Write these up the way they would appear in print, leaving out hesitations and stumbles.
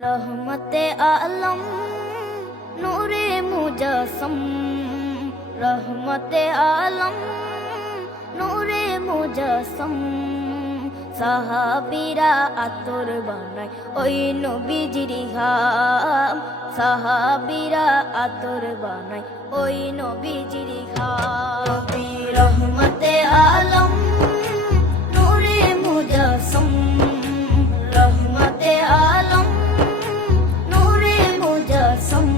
रहमते आलम नूरे मुजस्सम, रहमते आलम नूरे मुजस्सम। সাহাবীরা আতর বানায় ওই নবীজির ঘাম, সাহাবীরা আতর বানায় ওই নবীজির ঘাম। নবী রহমতে আলম নূরে মুজস্সম, রহমতে আলম নূরে মুজস্সম।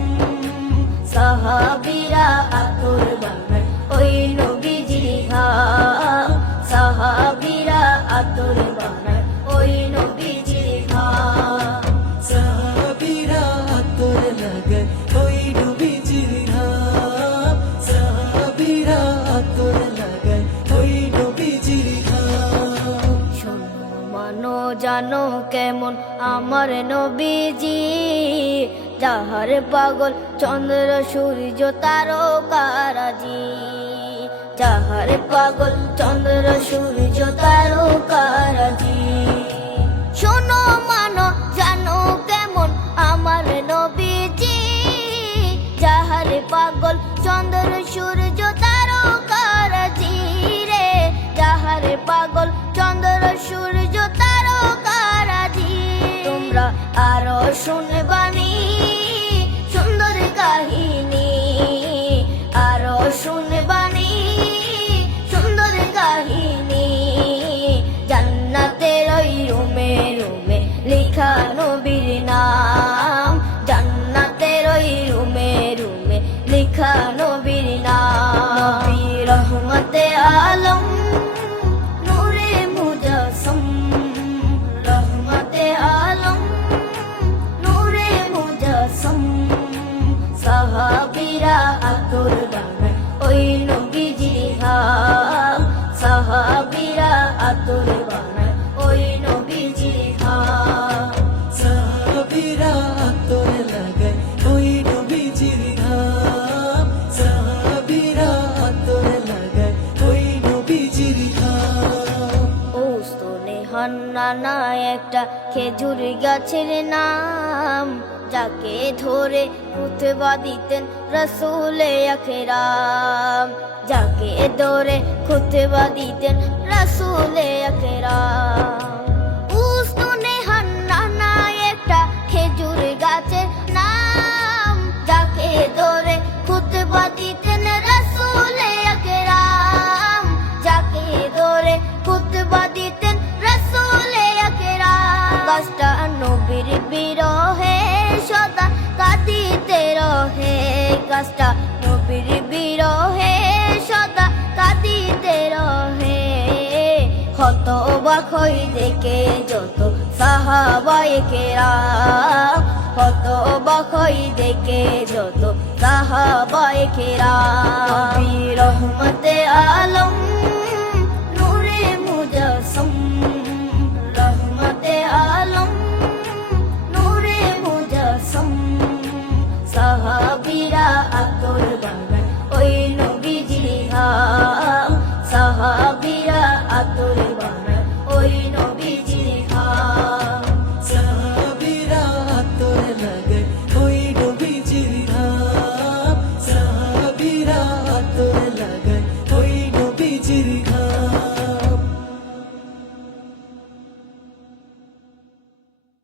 সাহাবীরা আতর বানায় ওই নবীজির ঘাম, সাহাবীরা আতর বানায় ওই নবীজির ঘাম। সাহাবীরা আতর লাগায় ওই নবীজির ঘাম, সাহাবীরা আতর লাগায় ওই নবীজির ঘাম। শোনো মানো জানো কেমন আমার নবীজি, যাহার পাগল চন্দ্র সূর্য তারকারাজি, যাহার পাগল চন্দ্র সূর্য তারকারাজি। শোনো মানো জানো কেমন আমার নবীজি, যাহার পাগল চন্দ্র সূর্য তারকারাজি রে, যাহার পাগল চন্দ্র সূর্য তারকারাজি। তোমরা আরো শুনবানি সুন্দর কাহিনী, আরো শুনবানি সুন্দর কাহিনী। জান্নাতের ওই রুমে রুমে লেখা নবীর নাম, জান্নাতের ওই রুমে রুমে লেখা নবীর নাম। নবী রহমতে আলম নূরে মুজস্সম, রহমতে আলম নূরে মুজস্সম। সাহাবীরা আতর বানায় ওই নবীজির ঘাম, সাহাবীরা আতর বানায় ওই নবীজির ঘাম। সাহাবীরা আতর লাগায় ওই নবীজির ঘাম, সাহাবীরা আতর লাগায় ওই নবীজির ঘাম। ওস্তনে হান্নানা একটা খেজুর গাছের নাম, যাকে ধরে খুতবা দিতেন রাসূলে আকরাম, যাকে ধরে খুতবা দিতেন রাসূলে আকরাম। উস্তনে হান্নানা একটা খেজুর গাছের নাম, যাকে ধরে খুতবা দিতেন রাসূলে আকরাম, যাকে ধরে খুতবা দিতেন রাসূলে আকরাম। গাছটা নবীর বিরহে সদা কাঁদিতে রহে, গাছটা নবীর বিরহে সদা কাঁদিতে রহে। হত অবাক হই দেখে যত সাহাবায়ে কেরাম, হত অবাক হই দেখে যত সাহাবায়ে কেরাম। নবী রহমতে আলম